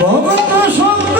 ভগত সঙ্গ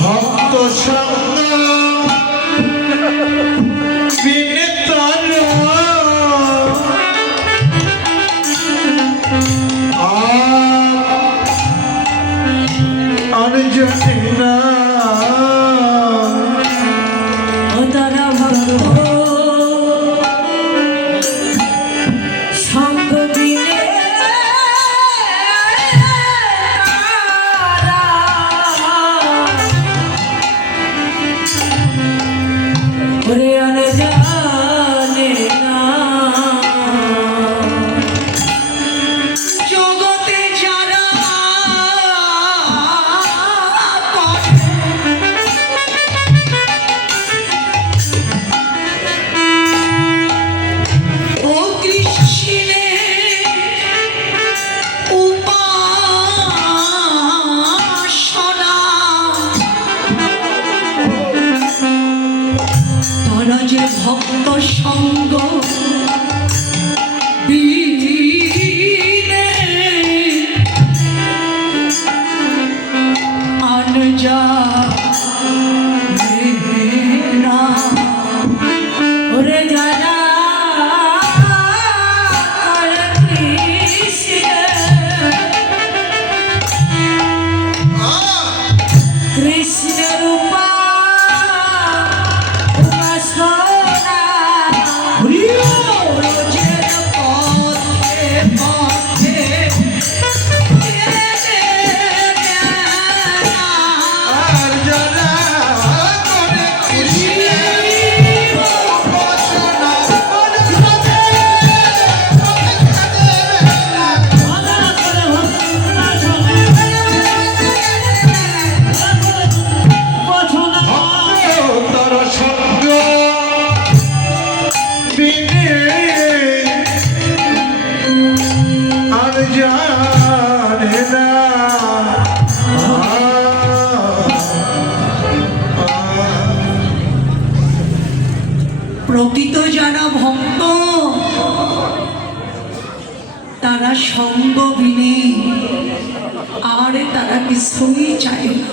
ভক্ত সঙ্গ বিনিতর আর জানি না তারা ভক্ত সঙ্গ বিনে ভক্ত সঙ্গ বিনে আনজা না ওরে যারা কৃষ্ণের সঙ্গ বিনে আর তারা কিছুই চায় না।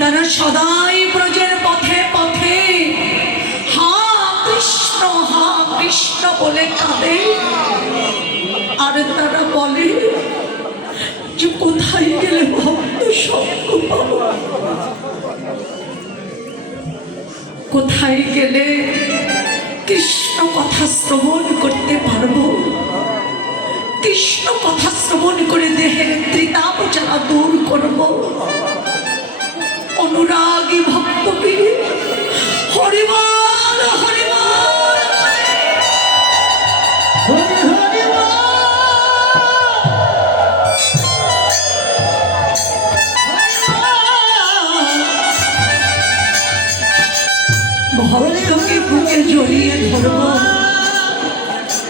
তারা সদাই ব্রজের পথে পথে হা কৃষ্ণ বলে কাঁদে। আর তারা বলে যে কোথায় গেলে ভক্ত সঙ্গ পাবো, কোথায় গেলে কৃষ্ণ কথা শ্রবণ করতে পারবো, কৃষ্ণ কথা শ্রবণ করে দেহের ত্রিতাপ জ্বালা দূর করবো। অনুরাগী ভক্তকে হরিবল হরিবল ভক্তকে বুকে জড়িয়ে ধরব।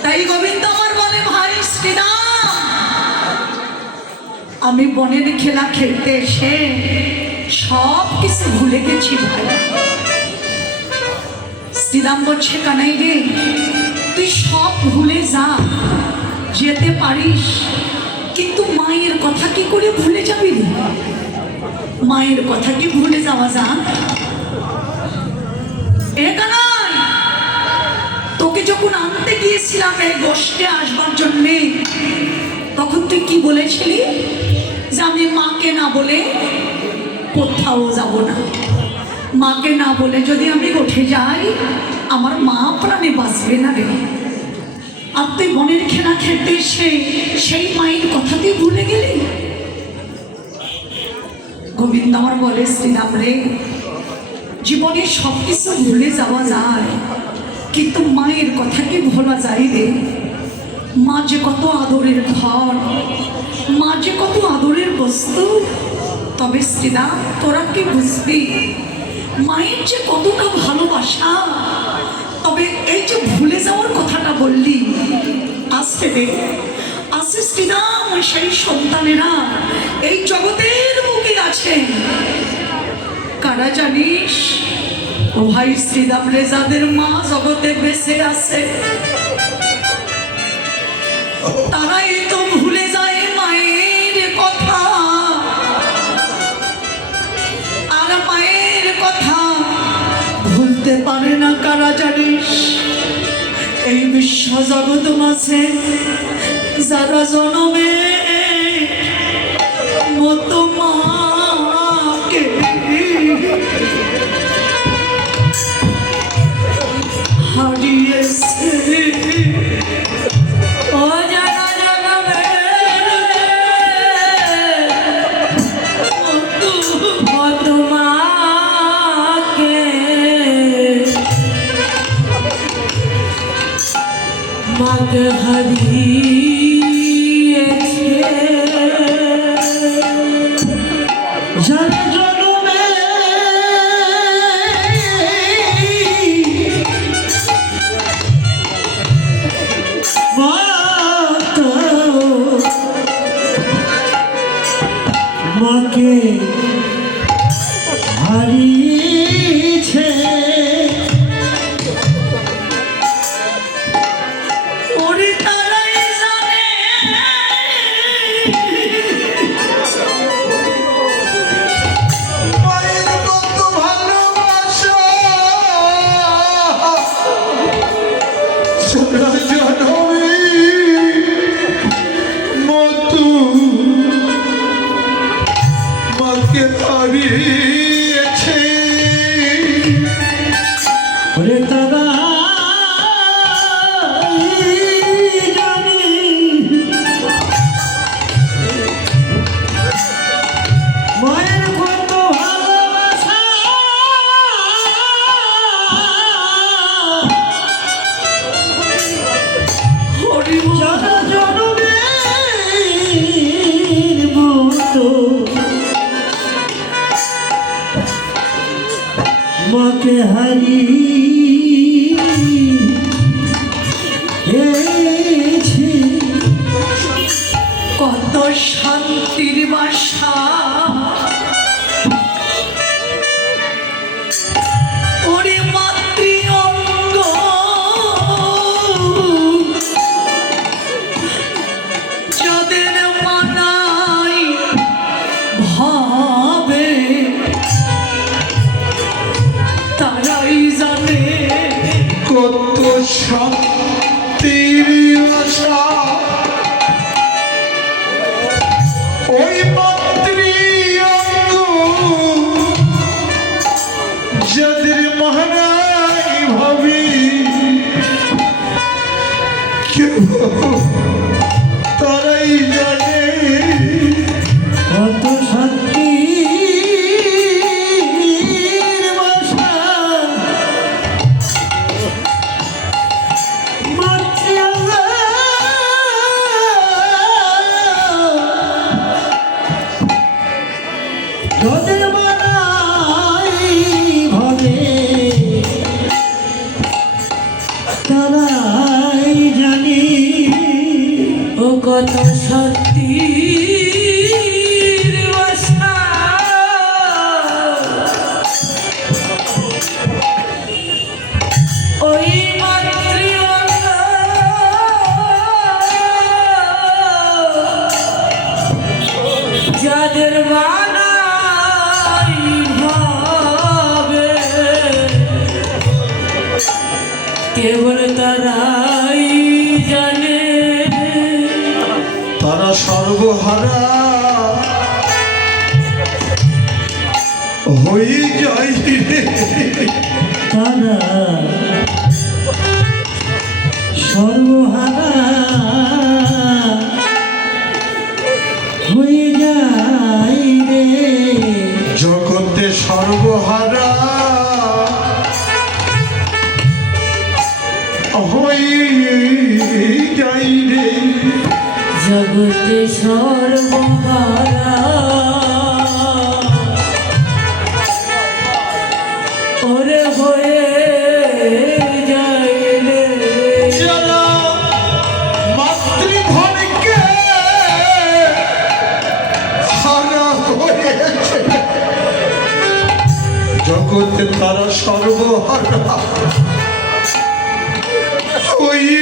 তাই গোবিন্দ আমার বলে, ভাই শ্রীরাম, আমি বনের খেলা খেলতে এসে সব কিছু ভুলে গেছি ভাই। শ্রীরাম বলছে, কানাই রে, তুই সব ভুলে যা, যেতে পারিস, কিন্তু মায়ের কথা কি করে ভুলে যাবি? মায়ের কথা কি ভুলে যাওয়া যা? এ কানাই, তোকে যখন আনতে গিয়েছিলাম এই গোষ্ঠে আসবার জন্যে, তখন তুই কি বলেছিলি? যে আমি মাকে না বলে কোথাও যাব না, মাকে না বলে যদি আমি উঠে যাই আমার মা প্রাণে বাঁচবে না রে। আর তুই বনের খেলা খেলতে সেই মায়ের কথা তুই ভুলে গেলি। গোবিন্দ আমার বলে, শ্রীরাম রে, জীবনে সব কিছু ভুলে যাওয়া যায়, কিন্তু মায়ের কথা কি ভোলা যায় রে? মা যে কত আদরের ঘর, মা যে কত আদরের বস্তু। তবে শ্রীরাম, তোরা কি বুঝবি মায়ের যে কতটা ভালোবাসা। তবে এই যে ভুলে যাওয়ার কথাটা বললি, আসতে দে, আসে শ্রীরাম, সেই সন্তানেরা এই জগতের বুকে আছে। কারা জানিস? ও ভাই শ্রীরাম রে, যাদের মা জগতে বেঁচে আছে তারাই তো ভুলে যায় মায়ের কথা। আর মায়ের কথা ভুলতে পারে না কারা জানিস? এই বিশ্ব জগৎ মাঝে যারা জনমে মতো মাকে হারিয়েছে, ও জানা জনমে মতো মাকে মাকে হারিয়েছে। জানা জনমে মাকে হারিয়েছে। ওরে তারাই জানে মায়ের কত ভালোবাসা, সারা জনমে মতো মাকে হারিয়েছে। ওরে তারা জানি মায়ের কত ভালোবাসা, সারা জনমের মতো মাকে হারিয়েছে। কত শান্তির বাসা, ওরে মাতৃ অঙ্গ তোদের বানাই ভবে তারাই জানি ও কত সত্যি ওই যাদের বানাই ভাবে কেবল তারাই জানে তারা সর্বহারা হয়ে যায় রে। তারা সর্বহারা হয়ে যায় রে জগতে সর্বহারা হয়ে যায় রে। জগতে সর্বহারা ওরে হয়ে যায় রে যারা মাতৃধনকে হারা হয়েছে জগতে তারা সর্বহারা হয়ে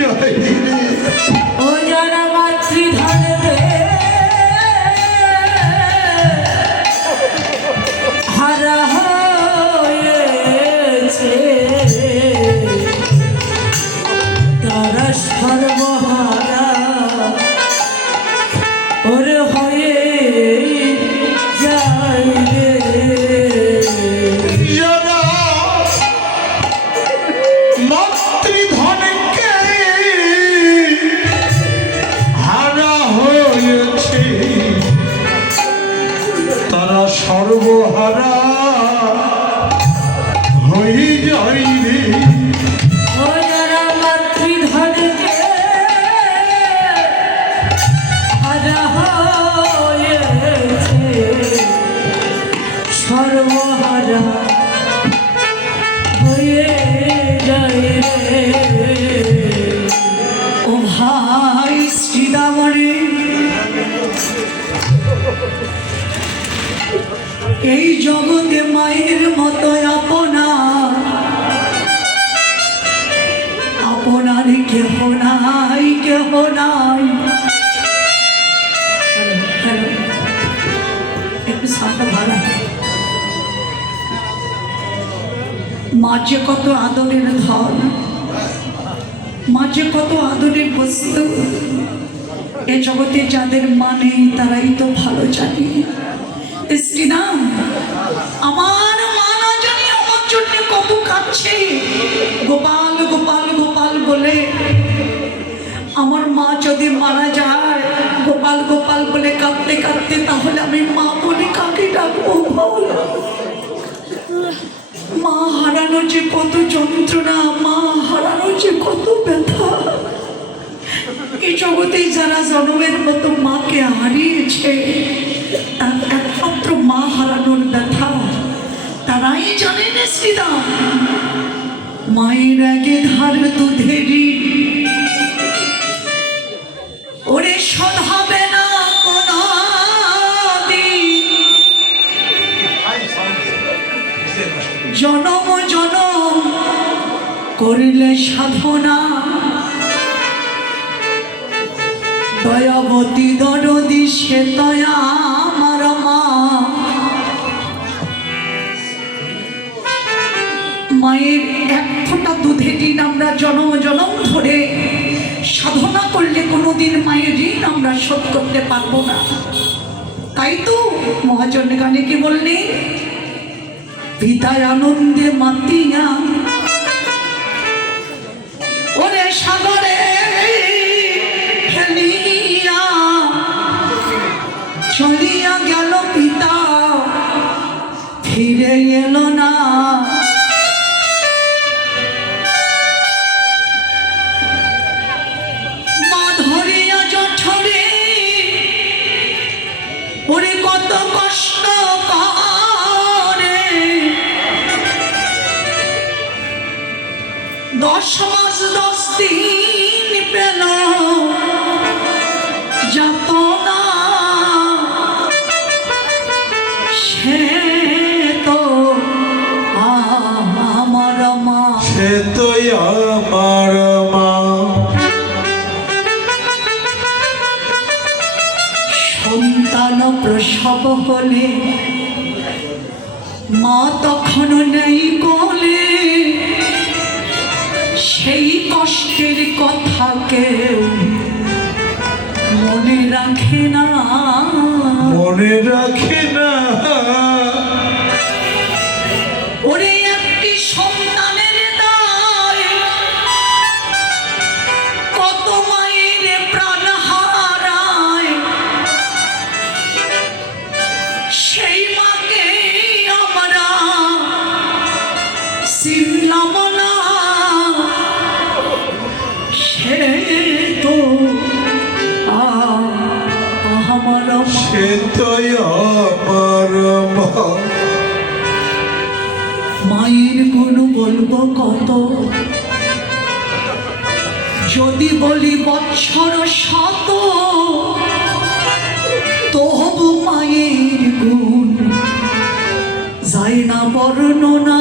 যায় রে। ও যারা মাতৃধনকে হারা হয়েছে তারা সর্বহারা ওরে হয়ে যায় রে যারা মাতৃধনকে হারা হয়েছে তারা সর্বহারা হয়ে যায় রে। ও যারা মাতৃধনকে হারা হয়েছে সর্বহারা হয়ে যায় রে ও ভাই শ্রীরামরে, এই জগতে মায়ের মতো আপনার কেহ নাই, কেহ নাই। হ্যালো, একটু সামনে ভাড়া। মা যে কত আদরের ধন, মা যে কত আদরের বস্তু, এ জগতে যাদের মা নেই তারাই তো ভালো জানে। শ্রীরাম, আমার মা না জানি আমার জন্য কত কাঁদছে, গোপাল গোপাল গোপাল বলে। আমার মা যদি মারা যায় গোপাল গোপাল বলে কাঁদতে কাঁদতে, তাহলে আমি মা বলে কাকে ডাকবো বল? মা হারানো যে কত যন্ত্রণা, মা হারানো যে কত ব্যথা। এই জগতে যারা জন্মের মতো মাকে হারিয়েছে, তার একমাত্র মা হারানোর ব্যথা তারাই জানেন শ্রীরাম। মায়ের আগে ধার দুধেরি ওরে শোধ হবে না কোনো দিন। জনম জনম করিলে সাধনা, দয়াবতী দরদি সে দয়া আমার মা। মায়ের এক ফোঁটা দুধের ঋণ আমরা জনম জনম ধরে সাধনা করলে কোনোদিন মায়ের ঋণ আমরা শোধ করতে পারবো না। তাই তো মহাজন গানে কি বললে, পিতায় আনন্দে মাতিয়া ওরে সাগরে ফেলিয়া চলিয়া গেল পিতা, ফিরে এলো না। মা ধরিয়া জঠরে ওরে কত কত কষ্ট করে 10 মাস 10 দিন পেল যাতনা সে তো আমার মা সে তো আমার মা সন্তান প্রসব হলে মা তখন নেই কোলে সেই কষ্টের কথা কেউ মনে রাখে না মনে রাখে না ওরে একটি সন্তানের দায় কত মায়ের প্রাণ হারায় সেই মাকে আমরা চিনলাম না সে তো আমার মা। সে তো আমার মা মায়ের গুণ বলবো কত যদি বলি বৎসর শত তবু মায়ের গুণ যায় না বর্ণনা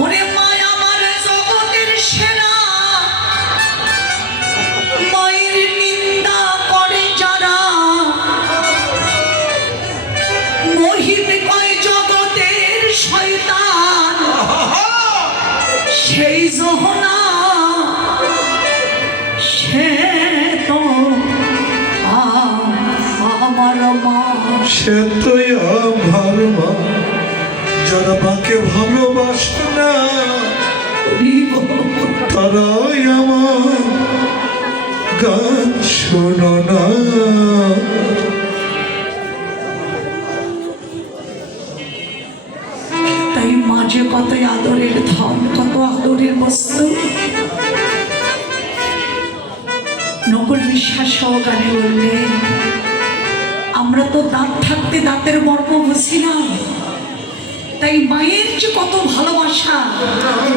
ওরে মায় আমার জগতের সেরা মায়ের নিন্দা করে যারা মহিম কয় জগতের শয়তান সেই জহনা সে তো আমার মা সে তো আমার মা যারা মাকে ভালোবাসে না তারাই আমার গান শোনো না তাই মাঝে কত আদরের ধন কত আদরের বস্তু নকুল বিশ্বাস গানে বললেন আমরা তো দাঁত থাকতে দাঁতের মর্ম বুঝি না তাই মায়ের যে কত ভালোবাসা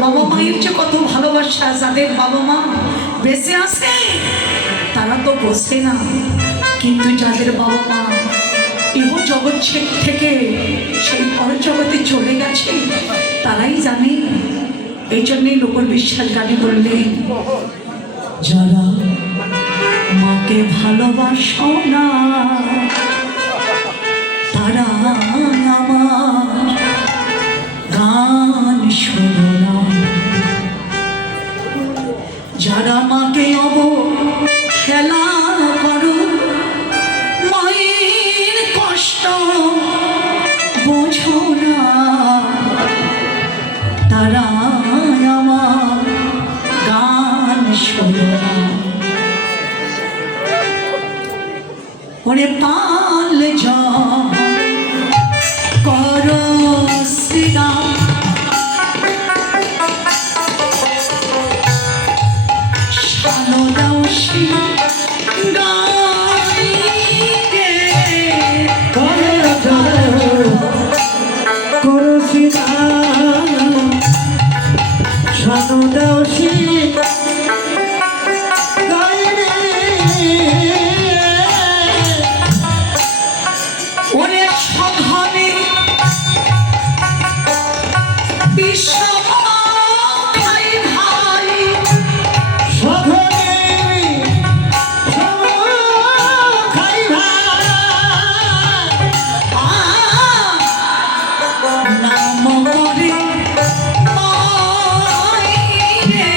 বাবা মায়ের যে কত ভালোবাসা যাদের বাবা মা বেঁচে আছে তারা তো বোঝে না কিন্তু যাদের বাবা মা ইহ জগৎ থেকে সেই পরজগতে চলে গেছে তারাই জানে এই জন্যই নকুল বিশ্বাস গানে বললেন যারা মাকে ভালোবাসো না তারা আমার গান শোনো না যারা মাকে অবহেলা করো মায়ের কষ্ট বোঝো না তারা আমার গান শোনো না ওরে পাল যা করো শ্রীরাম শানো দাও গাই রে করছি না শানু দাও ওরে সঘনে বিশ্ব ভাই ভাই নাম করে মাই রে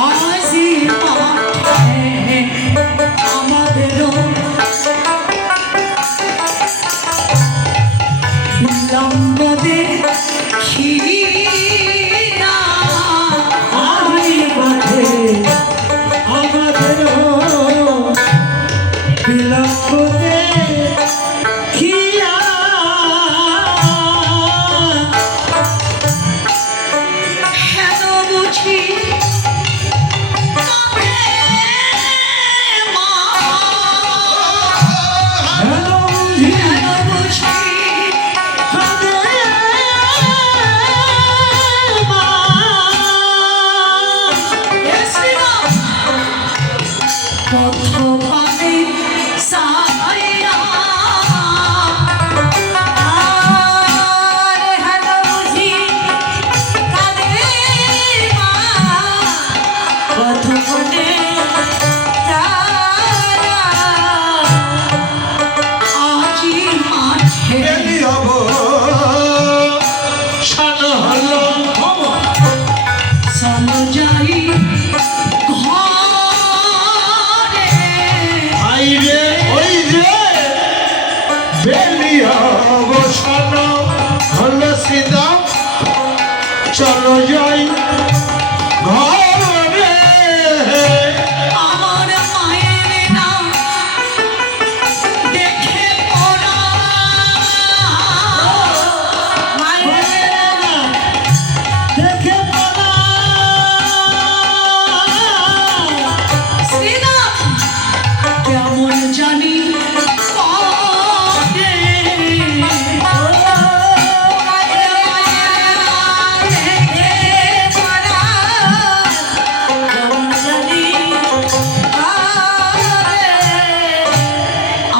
আজি মাঠে আমাদেরও বিলম্ব দেখি না বেলিয়াব শান হলো চলো যাই ঘরে আইরে ওই যে বেলিয়াব শান হলো সিদা চলো যাই ঘরে আমার মায়ের নাম দেখে পড়া দেখে পড়া শ্রীরাম কেমন জানি করে।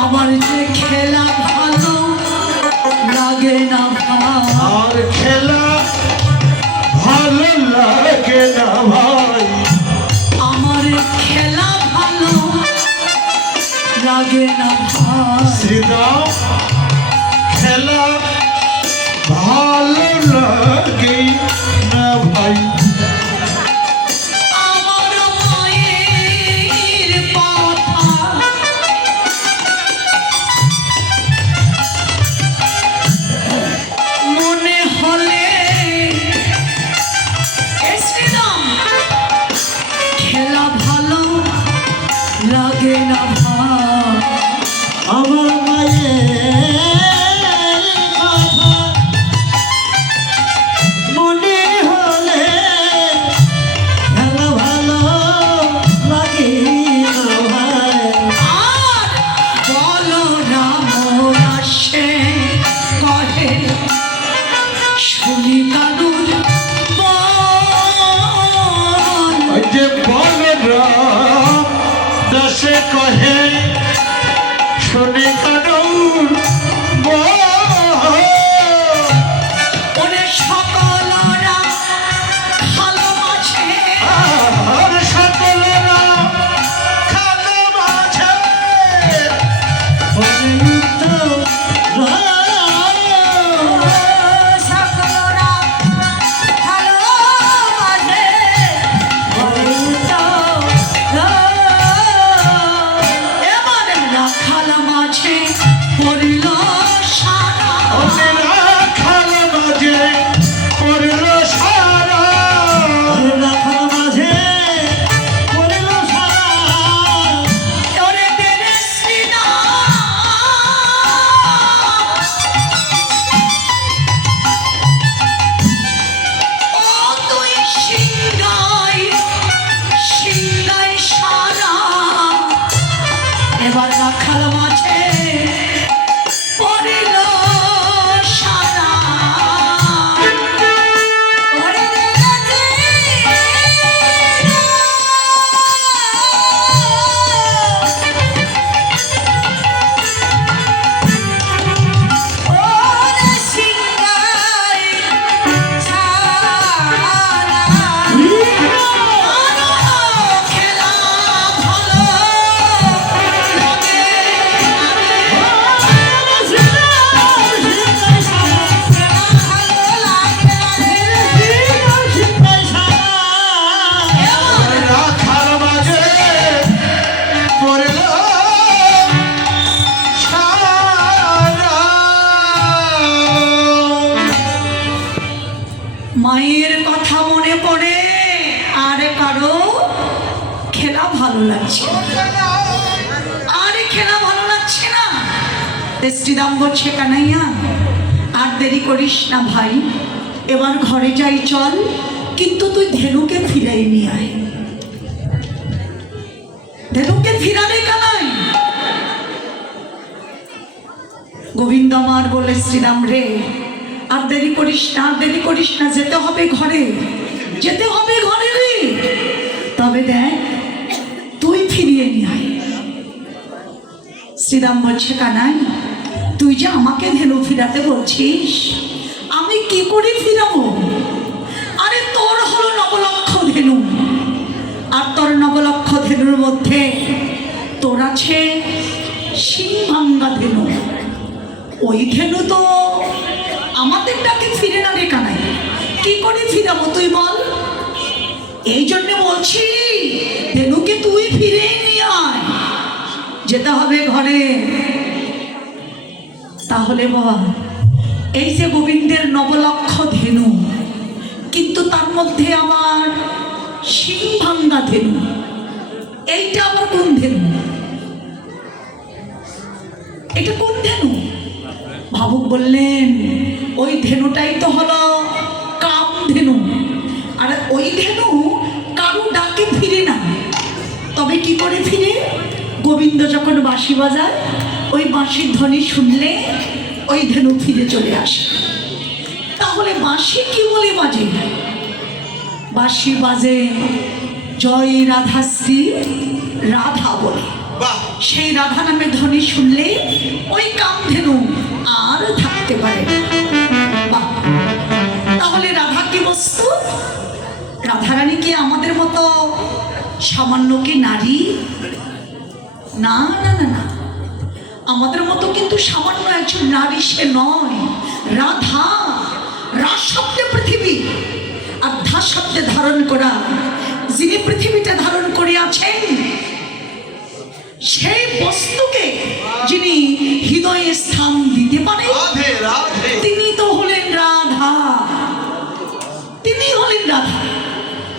আমার যে খেলা ভালো লাগে না ভাই, আর খেলা ভালো লাগে না ভাই আমার খেলা ভালো লাগে না ভাই। শ্রীরাম খেলা ভালো লাগে না ভাই আমার মায়ের কথা মনে হলে এ শ্রীরাম খেলা ভালো লাগে না ভাই। আমার মায়ের কথা মনে হলে খেলা ভালো লাগে না ভাই আর বলো রাম আসে কহে শুনি কানুর বল। ওই যে বলরা দশে কহে শুনে কানুর ওরে সকলরা ভালোবাসে আর সকলেরা খালে মাঝে পরিণত সকলরা ভালোবাসে এবার রাখাল মাঝে পড়িল সারা খালে মাঝে পড়ল সারা রাখার মাঝে পড়ল সারা ওরে বেরে শ্রীরাম ও তুই সিংহাই সিংহাই সারা এবার রাখাল মাঝে পড়িল সারা ওরে বেরে ওরে সিংহাই সারা খেলা ভালো লাগে রাখার মাঝে পড়ল সারা মায়ের কথা মনে পড়ে আর কারো খেলা ভালো লাগছে না। আরে খেলা ভালো লাগছে না শ্রীরাম বলছে কানাইয়া আর দেরি করিস না ভাই, এবার ঘরে যাই চল, কিন্তু তুই ধেনুকে ফিরাই নিয়ে আয়। ধেনুকে ফিরাবে কানাই। গোবিন্দ আমার বলে শ্রীরাম রে আর দেরি করিস না, আর দেরি করিস না, যেতে হবে ঘরে, যেতে হবে ঘরে রে। তবে দেখ তুই ফিরিয়ে নিয়ে আয়। শ্রীরাম বলছে কানাই তুই যে আমাকে ধেনু ফিরাতে বলছিস, আমি কি করে ফিরাবো? আরে তোর হলো নবলক্ষ ধেনু, আর তোর নবলক্ষ ধেনুর মধ্যে তোর আছে সিংহাঙ্গা ধেনু। ওই ধেনু তো আমাদের ডাকে ফিরে না রে কানাই, কি করে ফিরাবো তুই বল? এই জন্য বলছি ধেনুকে তুই ফিরে নিয়ে আয়, যেতে হবে ঘরে। তাহলে বাবা, এই যে গোবিন্দের নবলক্ষ ধেনু, কিন্তু তার মধ্যে আমার শিং ভাঙ্গা ধেনু, এইটা আবার কোন ধেনু? এটা কোন ধেনু? ভাবুক বললেন ওই ধেনুটাই তো হলো কাম ধেনু, আর ওই ধেনু কারু ডাকে ফিরে না। তবে কি করে ফিরে? গোবিন্দ যখন বাঁশি বাজায়, ওই বাঁশির ধ্বনি শুনলে ওই ধেনু ফিরে চলে আসে। তাহলে বাঁশি কি বলে বাজে? বাঁশি বাজে জয় রাধাশ্রী রাধা বলে। বাহ, সেই রাধা নামে ধ্বনি শুনলে ওই কামধেনু আর থাকতে পারে না। বাহ, তাহলে রাধা কি বস্তু? রাধারানী কি আমাদের মতো সামান্য কি নারী? না না না না, আমাদের মতো কিন্তু সামান্য একজন নারী সে নয়। রাধা, রাস শব্দে পৃথিবী, আর ধা শব্দে ধারণ করা। যিনি পৃথিবীটা ধারণ করিয়াছেন, সেই বস্তুকে যিনি হৃদয়ে স্থান দিতে পারেন, রাধে রাধে। তিনি তো হলেন রাধা, তিনি হলেন রাধা।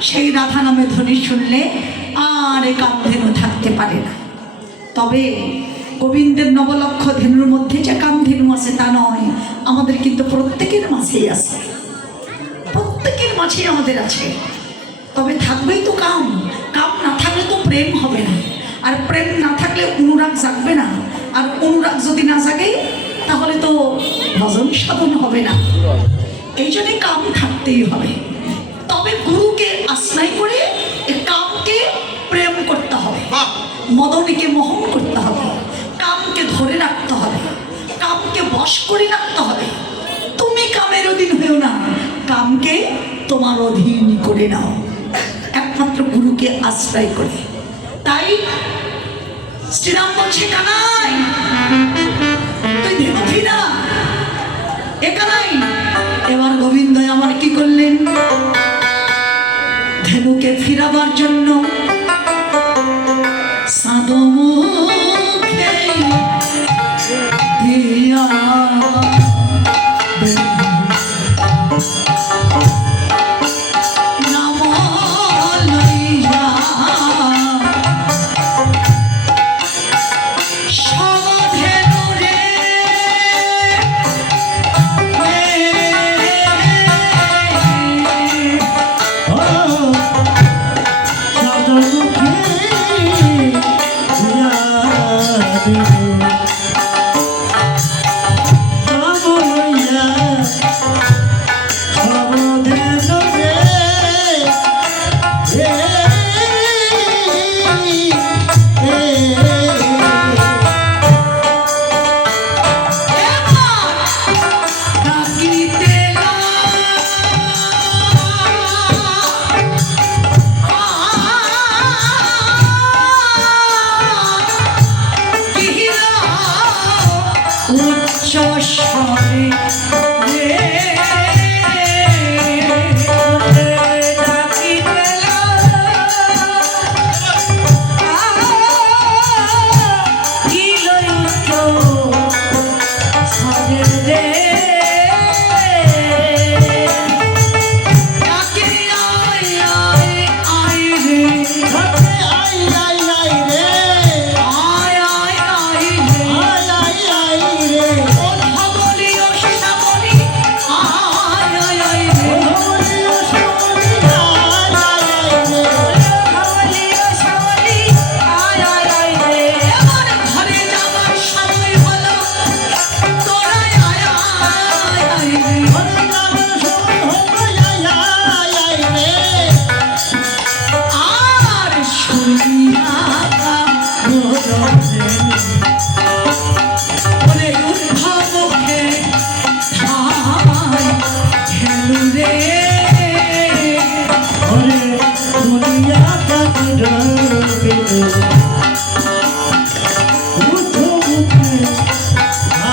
সেই রাধা নামে ধ্বনি শুনলে আর এ কামধেনু থাকতে পারে না। তবে গোবিন্দের নবলক্ষ ধেনুর মধ্যে যে কামধেনু আছে তা নয়, আমাদের কিন্তু প্রত্যেকের মাঝেই আছে, প্রত্যেকের মাঝেই আমাদের আছে। তবে থাকবেই তো কাম, কাম না থাকলে তো প্রেম হবে না, আর প্রেম না থাকলে অনুরাগ জাগবে না, আর অনুরাগ যদি না জাগে তাহলে তো ভজন সাধন হবে না। এই জন্যে কাম থাকতেই হবে। তবে গুরুকে আশ্রয় করে এ কামকে প্রেম করতে হবে, বাহ, মদনীকে মোহন করতে হবে, কামকে ধরে রাখতে হবে, কামকে বশ করে রাখতে হবে। তুমি কামের অধীন হয়েও না, কামকে তোমার অধীন করে নাও, একমাত্র গুরুকে আশ্রয় করে। তাই শ্রীরাম বলছে, কানাই তুই ধেনু ফিরা, এ কানাই। এবার গোবিন্দ আমার কি করলেন? ধেনুকে ফিরাবার জন্য সাদমুখে দিয়া নাম লইয়া সধেনু রে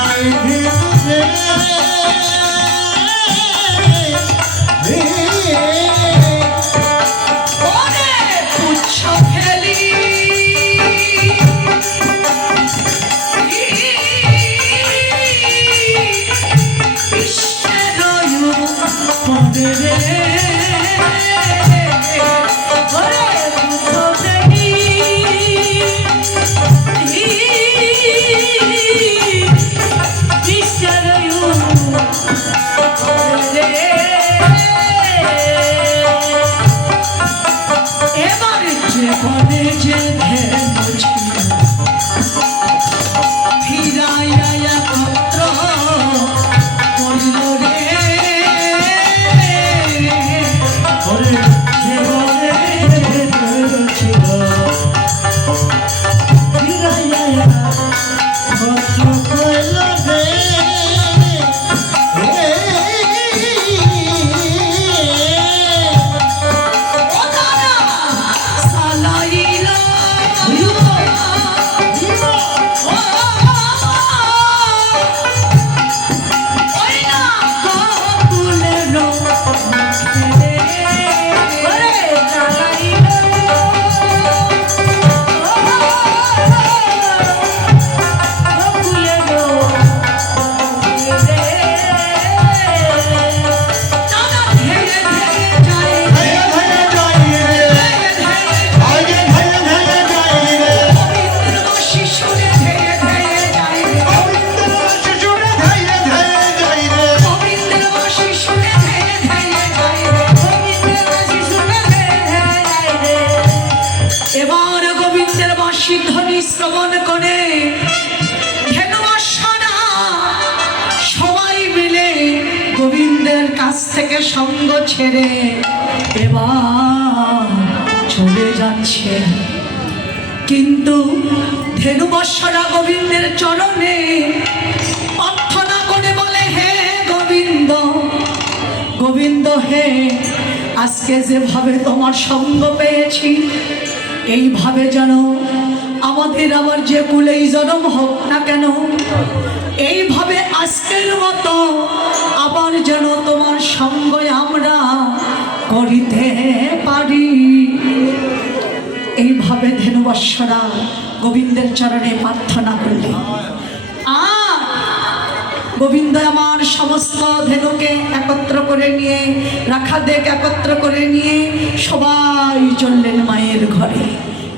I থেকে সঙ্গ ছেড়ে এবার চলে যাচ্ছে। কিন্তু ধেনুবৎসরা গোবিন্দের চরণে প্রার্থনা করে বলে, হে গোবিন্দ, গোবিন্দ হে, আজকে যেভাবে তোমার সঙ্গ পেয়েছি এইভাবে যেন আমাদের আবার যে কুলেই জন্ম হোক না কেন, এইভাবে আজকের মতো আবার যেন তোমার সঙ্গ আমরা করিতে পারি। এইভাবে ধেনুবৎসরা গোবিন্দের চরণে প্রার্থনা করলে, আর গোবিন্দ আমার সমস্ত ধেনুকে একত্র করে নিয়ে, রাখাদেক একত্র করে নিয়ে সবাই চললেন মায়ের ঘরে।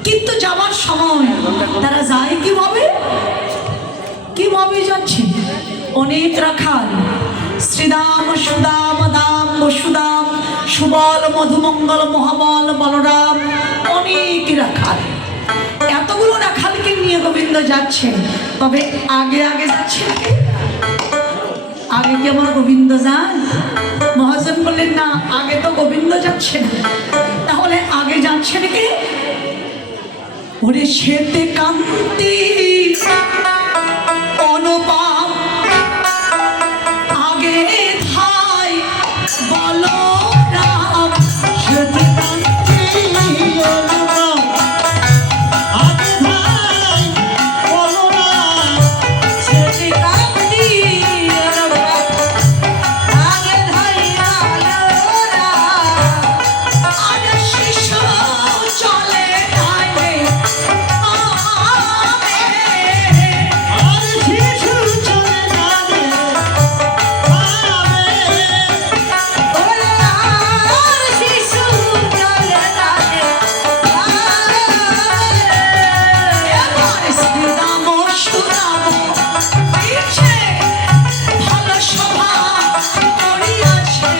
কিন্তু যাবার সময় তারা যায় কিভাবে? কিভাবে যাচ্ছে? অনেক রাখাল, শ্রীদাম, সুদাম, দাম, বসুদাম, সুবল, মধুমঙ্গল, মহাবল, বলরাম, অনেক রাখাল। এতগুলো রাখালকে নিয়ে গোবিন্দ যাচ্ছে। তবে আগে আগে যাচ্ছে নাকি? আগে কি আমার গোবিন্দ যান? মহাজন বললেন না, আগে তো গোবিন্দ যাচ্ছে না। তাহলে আগে যাচ্ছে নাকি? ওরে সেতে কান্তি অনুপম আগে ধাই বলরাম, সেতে কান্তি অনুপম আগে ধাই বলরাম, সেটি কান্তি অনুপম আগে ধাই বলরাম, আর শিশু চলে তাইলে আর শিশু চলে যাবে পাবে। ওরে আর শিশু চলে যাবে এবার শ্রীরাম সুরাম পিছে ভালো সভা করিয়াছে।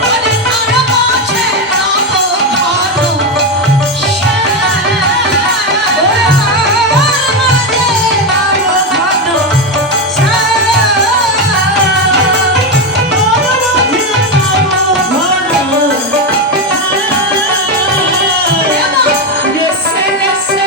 বলে তারা মাঝে রাম ভালো নেসে নেসে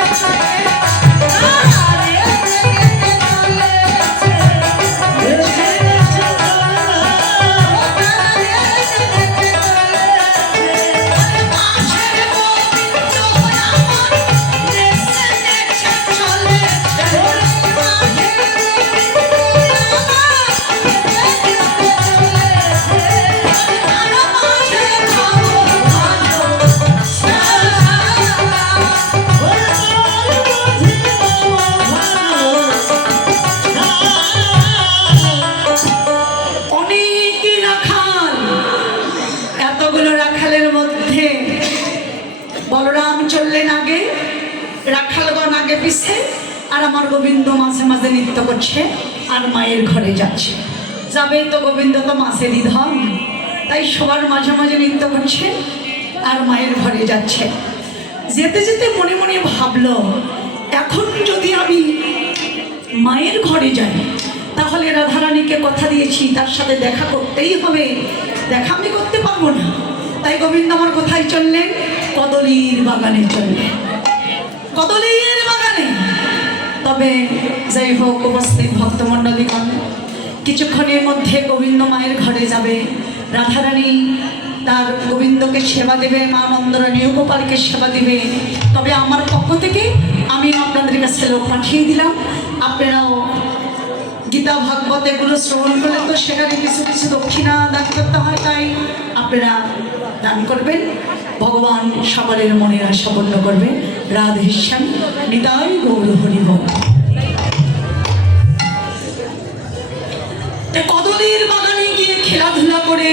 মাঝে গোবিন্দ আমার নেসে নেসে চলে তারা মাঝে রাম অনেক রাখাল। এতগুলো রাখালের মধ্যে বলরাম চললেন আগে, রাখালগণ আগে পিছে, আর আমার গোবিন্দ মাঝে মাঝে নৃত্য করছে আর মায়ের ঘরে যাচ্ছে। যাবে তো গোবিন্দ তো মাছেরই ধন, তাই সবার মাঝে মাঝে নৃত্য করছে আর মায়ের ঘরে যাচ্ছে। যেতে যেতে মনে মনে ভাবলো, এখন যদি আমি মায়ের ঘরে যাই তাহলে রাধারানীকে কথা দিয়েছি তার সাথে দেখা করতেই হবে, দেখা আমি করতে পারবো না। তাই গোবিন্দ আমার কোথায় চললেন? কদলীর বাগানে চললেন, কদলীর বাগানে। তবে যাই হোক, উপস্থিত ভক্তমণ্ডলীগণ, কিছুক্ষণের মধ্যে গোবিন্দ মায়ের ঘরে যাবে। রাধারানী তার গোবিন্দকে সেবা দেবে, মা নন্দরানী গোপালকে সেবা দিবে। তবে আমার পক্ষ থেকে আমি আপনাদের কাছে লোক পাঠিয়ে দিলাম। আপনারাও গীতা ভাগবত এগুলো শ্রবণ করলে তো সেখানে কিছু কিছু দক্ষিণা দান করতে হয়, তাই আপনারা দান করবেন। ভগবান সকলের মনের আশা পূর্ণ করবে। রাধেশ্যাম, নিতাই গৌর হরি বল। কদলীর বাগানে গিয়ে খেলাধুলা করে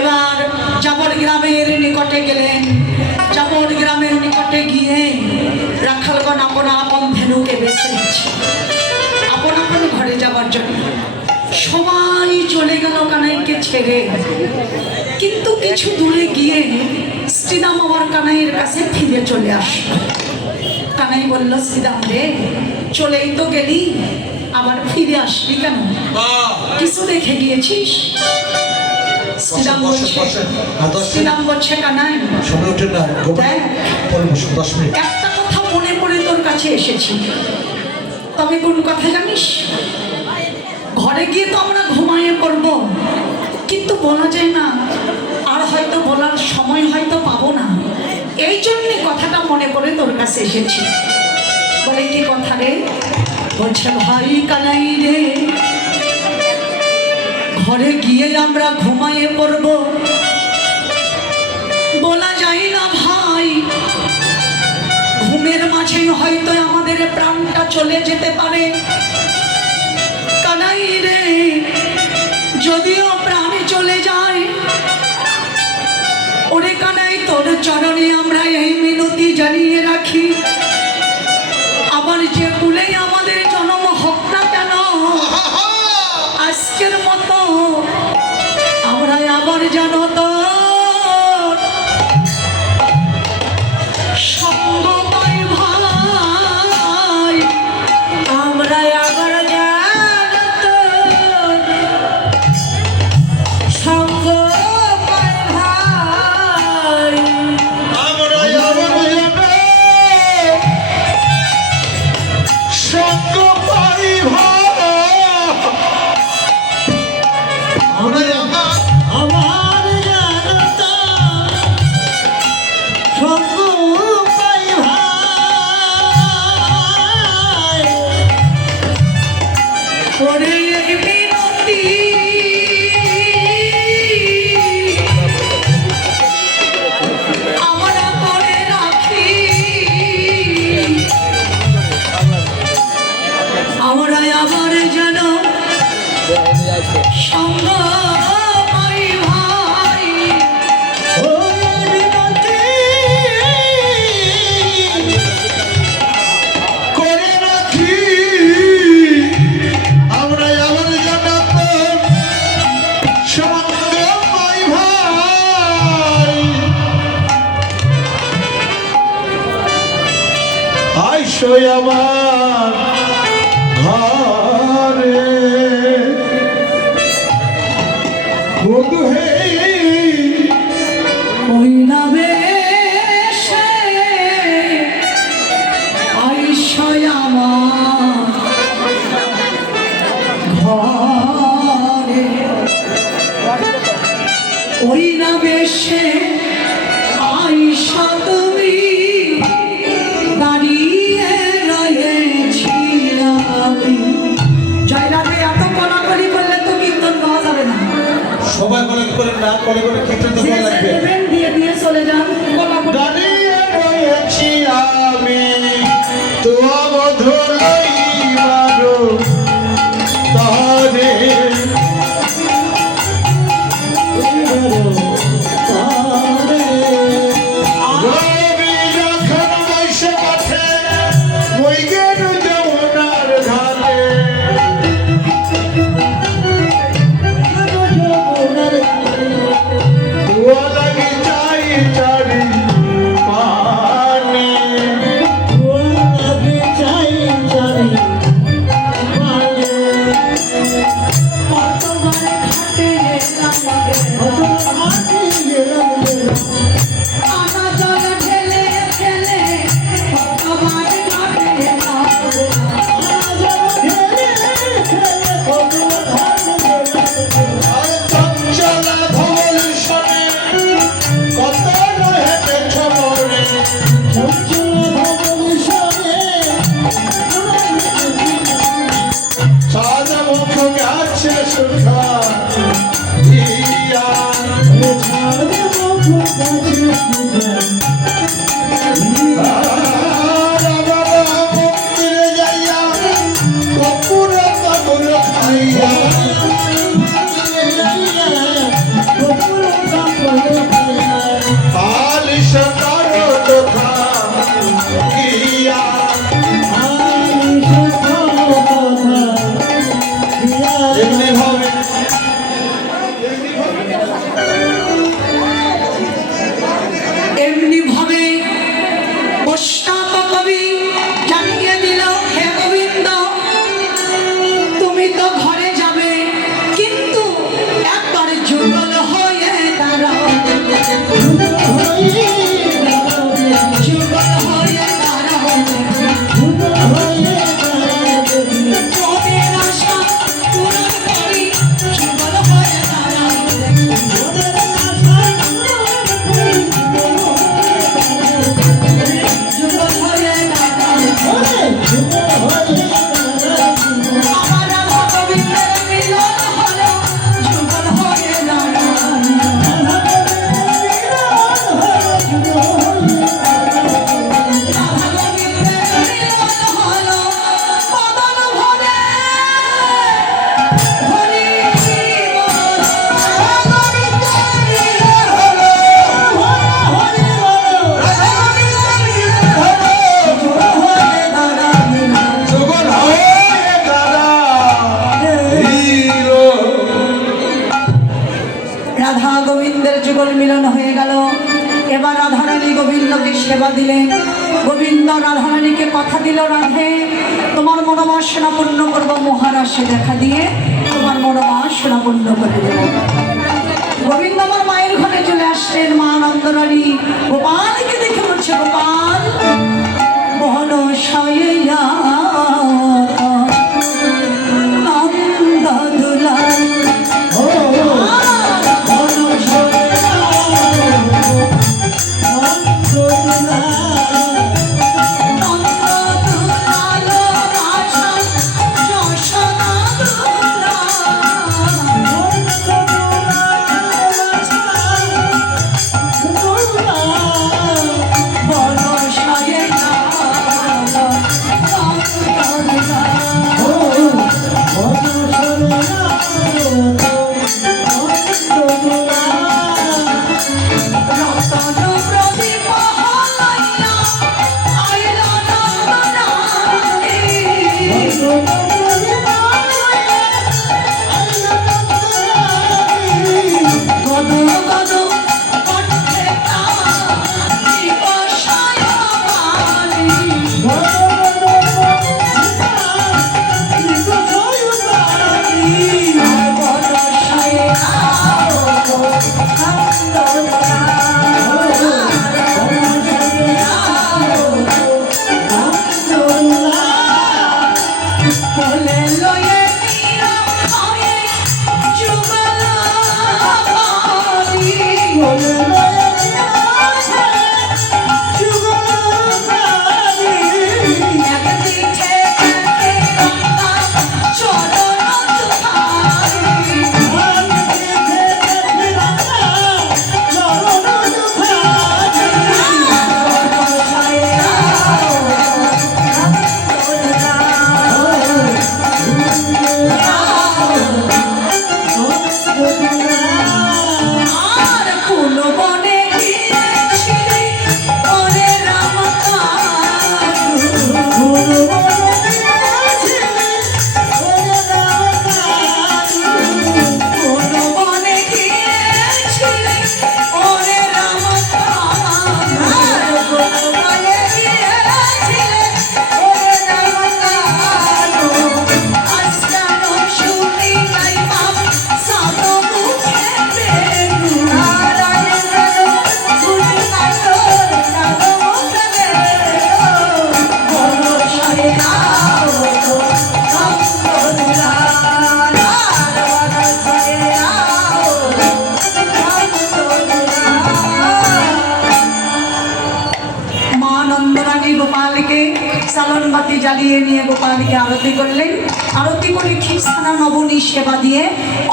এবার চাপড় গ্রামের নিকটে গেলেন। চাপড় গ্রামের নিকটে গিয়ে রাখালগণ আপন আপন ধেনুকে বেছে নিচ্ছে আপন আপন ঘরে যাবার জন্য। সবাই চলে গেল কানাইকে ছেড়ে, কিন্তু কিছু দূরে গিয়ে শ্রীরাম আমার কানাইয়ের কাছে ফিরে চলে আসলো। কানাই বলল, শ্রীরাম রে, চলেই তো গেলি, আবার ফিরে আসলি কেন? কিছু দেখে গিয়েছিস? শ্রীরাম বলছে, শ্রীরাম বলছে, কানাই সময় ওঠে না, দেখ, পরে বসুন 10 মিনিট। একটা কথা মনে পড়ে তোর কাছে এসেছি। তবে কোন কথা জানিস? ঘরে গিয়ে তো আমরা ঘুমাইয়ে পড়ব, কিন্তু বলা যায় না, আর হয়তো বলার সময় হয়তো পাবো না। এই জন্যে কথাটা মনে পড়ে তোর কাছে এসেছি। বলে, কি কথা রে? বলছে, ভাই কানাই রে, ঘরে গিয়ে আমরা ঘুমাইয়ে পড়ব, বলা যায় না ভাই, ঘুমের মাঝে হয়তো আমাদের প্রাণটা চলে যেতে পারে। কানাই রে, যদিও প্রাণে চলে যায়, ওরে কানাই, তোর চরণে আমরা এই মিনতি জানিয়ে রাখি, আবার যে কুলেই আমাদের জন্ম হোক না কেন, আজকের মতো আমরা আবার জানো তো সঙ্গ পাই ভাই, আমরা আবার জানতো সঙ্গ পাই ভাই। আমরা আবার যাবে সঙ্গ পাই ভাই। আমরা আমার জানতা সঙ্গ পাই ভাই। ওরে এই মিনতি আমরা করে রাখি, আমরা আবার যেন সঙ্গ পাই ভাই। ওই বিনতি করে রাখি, আমরা আবার জানাবো সঙ্গ পাই ভাই। আইসো আমার ঘরে বন্ধু হে, ওই নাবেশে আইসয় আমার ঘরে, ওই নাবেশে আইসা তুমি দাঁড়িয়ে রয়েছি আমি। জয়রাতে এত কলাকলি করলে তো কীর্তন গাওয়া যাবে না। সবাই করে না করে কীর্তন তো যে করা লাগবে। দেবেন দিয়ে দিয়ে চলে যান, কলাকলি দাঁড়িয়ে রয়েছি আমি, তোয়া মধুর লইবারো তারে। রবি যখন বৈশে ওঠে, বৈগের যমুনার ঘাটে। তোয়া লাগি চাই চারি পানে। কতবার ঘাটে আনা জল ঢেলে ঢেলে, কতবার ঘাটে চঞ্চলা ধবল শোনে, কত হেঁটেছ মনে। সাদা মুখ গাছে সুখা ইয়া। আর বাবা মন্দিরে যাইয়া কপুর কপুর খাইয়া। পালিশ তারো দোকা ইয়া। এমনি ভাবে দিলেন। গোবিন্দ রাধারানীকে কথা দিল, রাধে তোমার মনোবাসনা পূর্ণ করবো, মহারাজে দেখা দিয়ে তোমার মনোবাসনা পূর্ণ করে দেব। গোবিন্দ আমার মায়ের ঘরে চলে আসলেন। মা নন্দরানী গোপালকে দেখে বলছে, গোপাল বহন শয়্যা নন্দ দুলাল, সালন বাতি জ্বালিয়ে নিয়ে গোপালকে আরতি করলেন। আরতি করে খিরসানা নবনী সেবা দিয়ে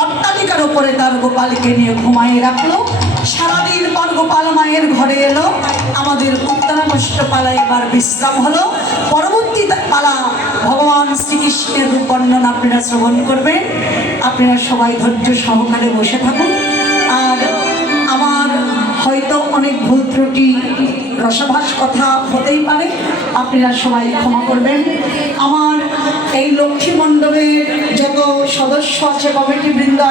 অট্টালিকার উপরে তার গোপালকে নিয়ে ঘুমায় রাখলো। সারাদিন পর গোপাল মায়ের ঘরে এলো। আমাদের উত্তরানষ্ট পালা এবার বিশ্রাম হলো। পরবর্তী পালা ভগবান শ্রীকৃষ্ণের রূপ বর্ণনা আপনারা শ্রবণ করবেন। আপনারা সবাই ধৈর্য সহকারে বসে থাকুন। আর আমার হয়তো অনেক ভুল ত্রুটি রসভাস কথা হতেই পারে, আপনারা সবাই ক্ষমা করবেন। আমার এই লক্ষ্মী মণ্ডপের যত সদস্য আছে, কমিটি বৃন্দ